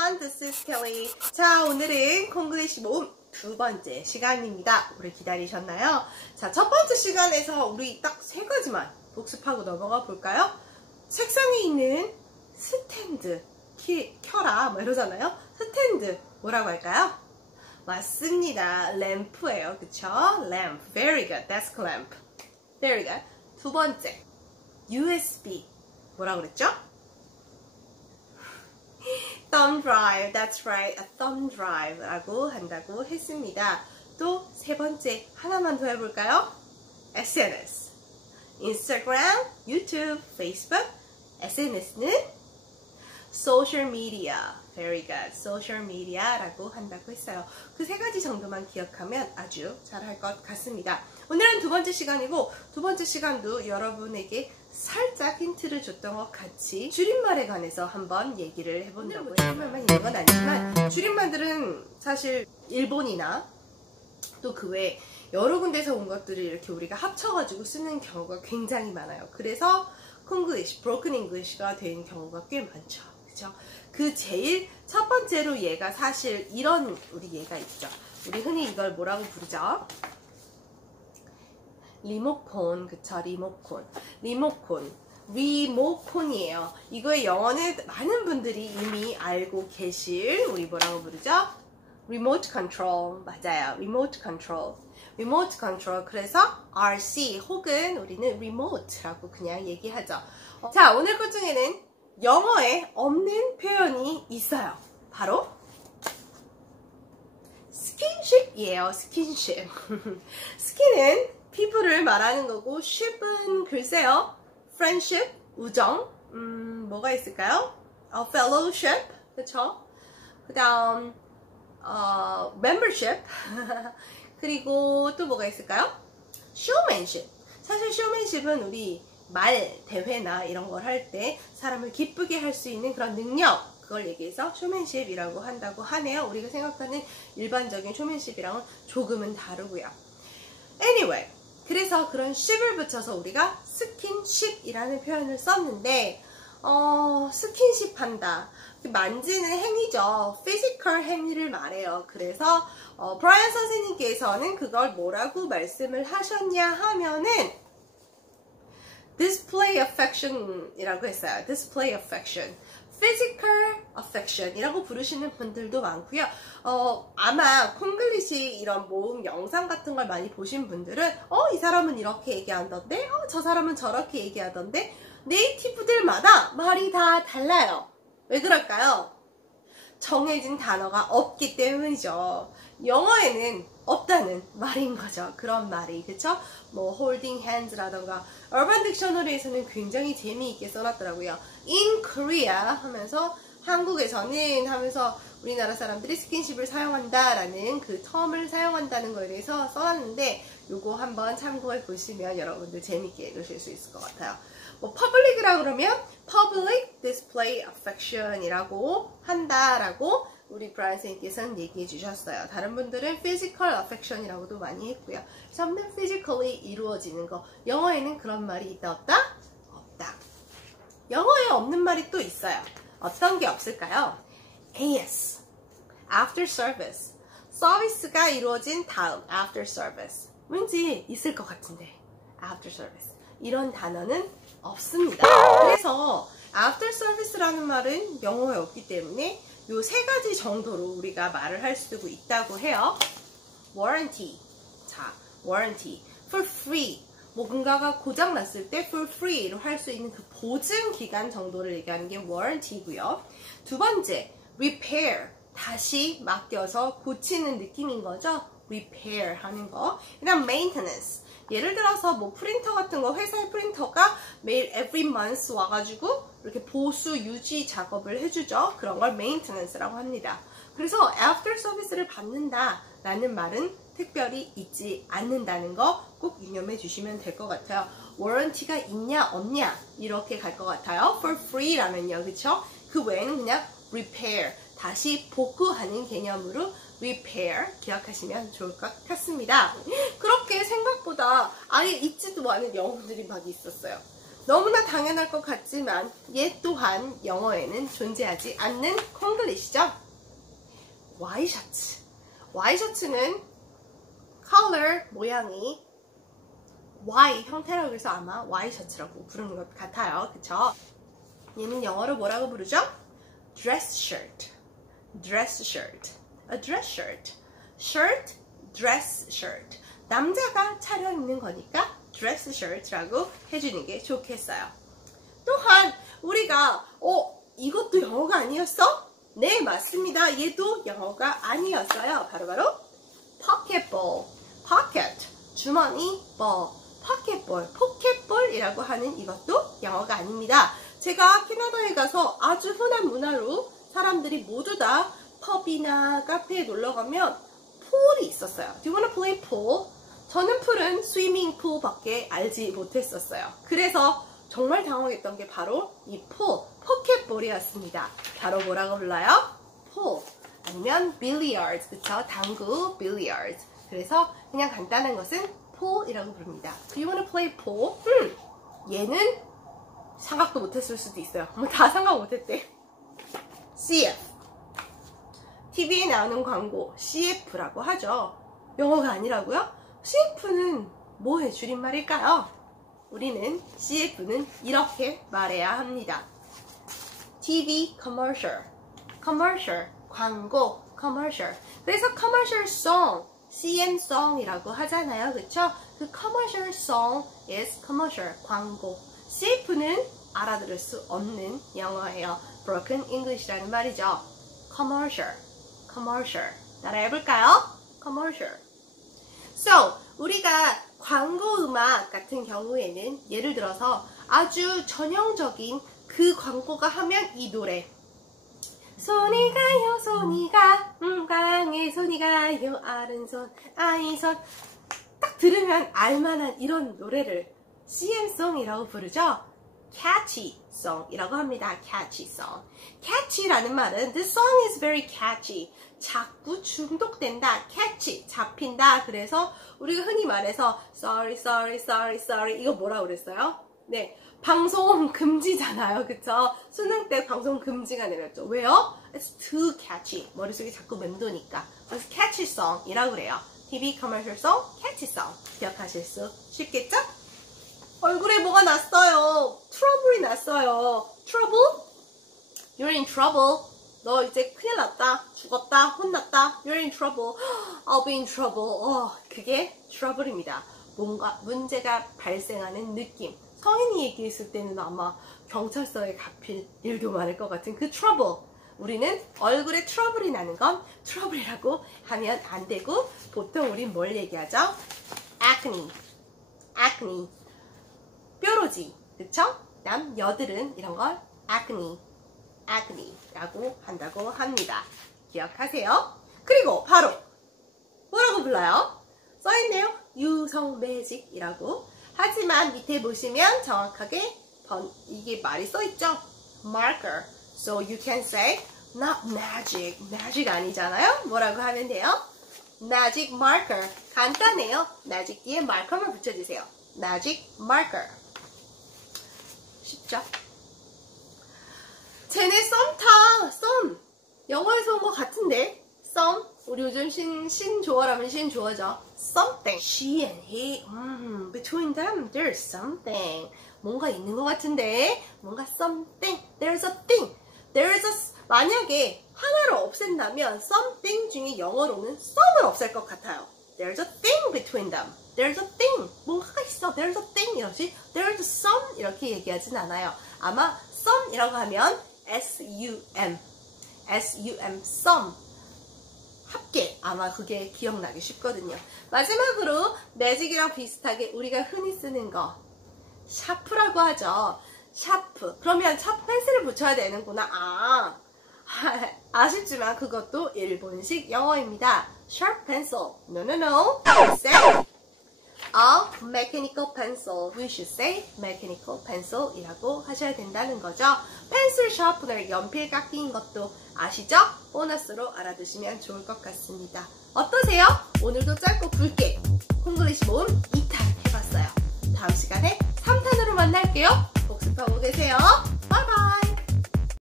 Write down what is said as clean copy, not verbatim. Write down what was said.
everyone, this is Kelly. 자, 오늘은 콩글리시 모음 두 번째 시간입니다. 오래 기다리셨나요? 자, 첫 번째 시간에서 우리 딱 세 가지만 복습하고 넘어가 볼까요? 책상에 있는 스탠드, 켜라 뭐 이러잖아요. 스탠드 뭐라고 할까요? 맞습니다. 램프예요. 그쵸? lamp. Very good. Desk lamp. Very good. 두 번째, USB. 뭐라고 그랬죠? thumb drive. That's right. A thumb drive라고 한다고 했습니다. 또 세 번째, 하나만 더 해볼까요? SNS. Instagram, YouTube, Facebook. SNS는 social media. Very good. social media라고 한다고 했어요. 그 세 가지 정도만 기억하면 아주 잘할 것 같습니다. 오늘은 두 번째 시간이고, 두 번째 시간도 여러분에게 살짝 힌트를 줬던 것 같이 줄임말에 관해서 한번 얘기를 해본다고 해요. 줄임말만 있는 건 아니지만 줄임말들은 사실 일본이나 또 그 외에 여러 군데서 온 것들을 이렇게 우리가 합쳐가지고 쓰는 경우가 굉장히 많아요. 그래서 콩글리시, 브로큰 잉글리시가 된 경우가 꽤 많죠. 그죠? 그 제일 첫 번째로 얘가 사실 이런 우리 얘가 있죠. 우리 흔히 이걸 뭐라고 부르죠? 리모콘. 그쵸? 리모콘. 리모콘이에요. 이거의 영어는 많은 분들이 이미 알고 계실 우리 뭐라고 부르죠? 리모트 컨트롤. 맞아요. 리모트 컨트롤. 리모트 컨트롤. 그래서 RC 혹은 우리는 리모트라고 그냥 얘기하죠. 자, 오늘 것 중에는 영어에 없는 표현이 있어요. 바로 스킨십이에요. 스킨십. 스킨은 피부를 말하는 거고, ship은 글쎄요, friendship, 우정, 뭐가 있을까요? fellowship, 그쵸? 그 다음 membership, 그리고 또 뭐가 있을까요? showmanship. 사실 showmanship은 우리 말 대회나 이런 걸 할 때 사람을 기쁘게 할 수 있는 그런 능력, 그걸 얘기해서 showmanship이라고 한다고 하네요. 우리가 생각하는 일반적인 showmanship이랑은 조금은 다르고요. Anyway, 그래서 그런 ship을 붙여서 우리가 스킨십이라는 표현을 썼는데, 스킨십 한다, 만지는 행위죠. physical 행위를 말해요. 그래서 브라이언 선생님께서는 그걸 뭐라고 말씀을 하셨냐 하면은 display affection 이라고 했어요. display affection, physical affection 이라고 부르시는 분들도 많고요. 아마 콩글리시 이런 모음 영상 같은 걸 많이 보신 분들은 이 사람은 이렇게 얘기한던데, 저 사람은 저렇게 얘기하던데, 네이티브들마다 말이 다 달라요. 왜 그럴까요? 정해진 단어가 없기 때문이죠. 영어에는 없다는 말인 거죠. 그런 말이. 그쵸? 뭐 holding hands라던가 얼반 딕셔너리에서는 굉장히 재미있게 써놨더라고요. in Korea 하면서 한국에서는 하면서 우리나라 사람들이 스킨십을 사용한다라는 그 텀을 사용한다는 거에 대해서 써놨는데, 요거 한번 참고해 보시면 여러분들 재미있게 읽으실 수 있을 것 같아요. 뭐 public이라 그러면 public display affection 이라고 한다라고 우리 브라이언 선생님께서는 얘기해 주셨어요. 다른 분들은 physical affection 이라고도 많이 했고요. something physically 이루어지는 거. 영어에는 그런 말이 있다 없다? 없다. 영어에 없는 말이 또 있어요. 어떤 게 없을까요? AS, after service. 서비스가 이루어진 다음, after service. 왠지 있을 것 같은데, after service. 이런 단어는 없습니다. 그래서 after service라는 말은 영어에 없기 때문에 요 세 가지 정도로 우리가 말을 할 수 있다고 해요. warranty. 자, warranty. for free. 뭔가가 고장났을 때 for free로 할 수 있는 그 보증 기간 정도를 얘기하는 게 warranty고요. 두 번째, repair. 다시 맡겨서 고치는 느낌인 거죠. repair 하는 거. 그 다음 maintenance. 예를 들어서 뭐 프린터 같은 거, 회사의 프린터가 매일 every month 와가지고 이렇게 보수 유지 작업을 해주죠. 그런 걸 maintenance라고 합니다. 그래서 after service를 받는다 라는 말은 특별히 있지 않는다는 거 꼭 유념해 주시면 될 것 같아요. warranty가 있냐 없냐 이렇게 갈 것 같아요. for free 라면요. 그쵸? 그 외에는 그냥 repair, 다시 복구하는 개념으로 repair 기억하시면 좋을 것 같습니다. 그렇게 생각보다 아예 있지도 않은 영어들이 막 있었어요. 너무나 당연할 것 같지만 얘 또한 영어에는 존재하지 않는 콩글리시죠. 와이셔츠. 와이셔츠는 color 모양이 Y 형태라고 해서 아마 와이셔츠라고 부르는 것 같아요. 그쵸? 얘는 영어로 뭐라고 부르죠? dress shirt. dress shirt. a dress shirt. shirt, dress shirt. 남자가 차려입는 거니까 dress shirt라고 해주는 게 좋겠어요. 또한 우리가 이것도 영어가 아니었어? 네, 맞습니다. 얘도 영어가 아니었어요. 바로바로 pocketball. pocket, 주머니, ball, pocketball, 포켓볼이라고 하는 이것도 영어가 아닙니다. 제가 캐나다에 가서 아주 흔한 문화로 사람들이 모두 다 펍이나 카페에 놀러 가면 풀이 있었어요. Do you wanna play pool? 저는 풀은 스위밍 풀밖에 알지 못했었어요. 그래서 정말 당황했던 게 바로 이 풀, 포켓볼이었습니다. 바로 뭐라고 불러요? 풀. 아니면 billiards, 그쵸? 당구, billiards. 그래서 그냥 간단한 것은 pool이라고 부릅니다. Do you wanna play pool? 얘는 생각도 못했을 수도 있어요. 뭐 다 생각 못했대. CF. TV에 나오는 광고 CF라고 하죠. 영어가 아니라고요? CF는 뭐의 줄임말일까요? 우리는 CF는 이렇게 말해야 합니다. TV commercial, commercial, 광고, commercial. 그래서 commercial song, CM song이라고 하잖아요. 그쵸? 그 commercial song is commercial, 광고. CF는 알아들을 수 없는 영어예요. broken English라는 말이죠. commercial, commercial. 따라해볼까요? commercial. So, 우리가 광고 음악 같은 경우에는 예를 들어서 아주 전형적인 그 광고가 하면 이 노래. 손이 가요, 손이 가, 강에 손이 가요, 아른손, 아이손. 딱 들으면 알만한 이런 노래를 CM송이라고 부르죠. catchy song이라고 합니다. catchy song. catchy라는 말은 the song is very catchy. 자꾸 중독된다. catchy, 잡힌다. 그래서 우리가 흔히 말해서 sorry, sorry, sorry, sorry 이거 뭐라고 그랬어요? 네, 방송 금지잖아요. 그쵸? 수능 때 방송 금지가 내렸죠. 왜요? It's too catchy. 머릿속에 자꾸 맴도니까. 그래서 catchy song이라고 그래요. TV commercial song, catchy song. 기억하실 수 쉽겠죠? 얼굴에 뭐가 났어요. 트러블이 났어요. trouble? You're in trouble. 너 이제 큰일 났다. 죽었다. 혼났다. You're in trouble. I'll be in trouble. 그게 trouble입니다. 뭔가 문제가 발생하는 느낌. 성인이 얘기했을 때는 아마 경찰서에 잡힐 일도 많을 것 같은 그 trouble. 우리는 얼굴에 트러블이 나는 건 트러블이라고 하면 안 되고 보통 우린 뭘 얘기하죠? acne. acne. 뾰루지. 그쵸? 그다음 여드름 이런 걸 acne. acne라고 한다고 합니다. 기억하세요. 그리고 바로 뭐라고 불러요? 써있네요. 유성매직이라고. 하지만 밑에 보시면 정확하게 이게 말이 써있죠. marker. So you can say not magic. magic 아니잖아요. 뭐라고 하면 돼요? magic marker. 간단해요. magic 뒤에 marker만 붙여주세요. magic marker. 쉽죠? 쟤네 썸 타. 썸. 영어에서 온 것 같은데. 썸. 우리 요즘 신 조어라면 신 조어죠. something. She and he. Between them, there's something. 뭔가 있는 것 같은데. 뭔가 something. There's a thing. There's a. 만약에 하나를 없앤다면 something 중에 영어로는 some을 없앨 것 같아요. There's a thing between them. There's a thing. 뭔가가 있어. There's a thing. 이렇게. There's some. 이렇게 얘기하진 않아요. 아마 some이라고 하면 S-U-M. S-U-M. some. 합계. 아마 그게 기억나기 쉽거든요. 마지막으로 매직이랑 비슷하게 우리가 흔히 쓰는 거. 샤프라고 하죠. 샤프. 그러면 샤프 펜슬을 붙여야 되는구나. 아쉽지만 그것도 일본식 영어입니다. sharp pencil. No, no, no. Say a mechanical pencil. We should say mechanical pencil 이라고 하셔야 된다는 거죠. 펜슬 샤프너 연필 깎이인 것도 아시죠? 보너스로 알아두시면 좋을 것 같습니다. 어떠세요? 오늘도 짧고 굵게 콩글리시 모음 2탄 해봤어요. 다음 시간에 3탄으로 만날게요. 복습하고 계세요. 바이바이.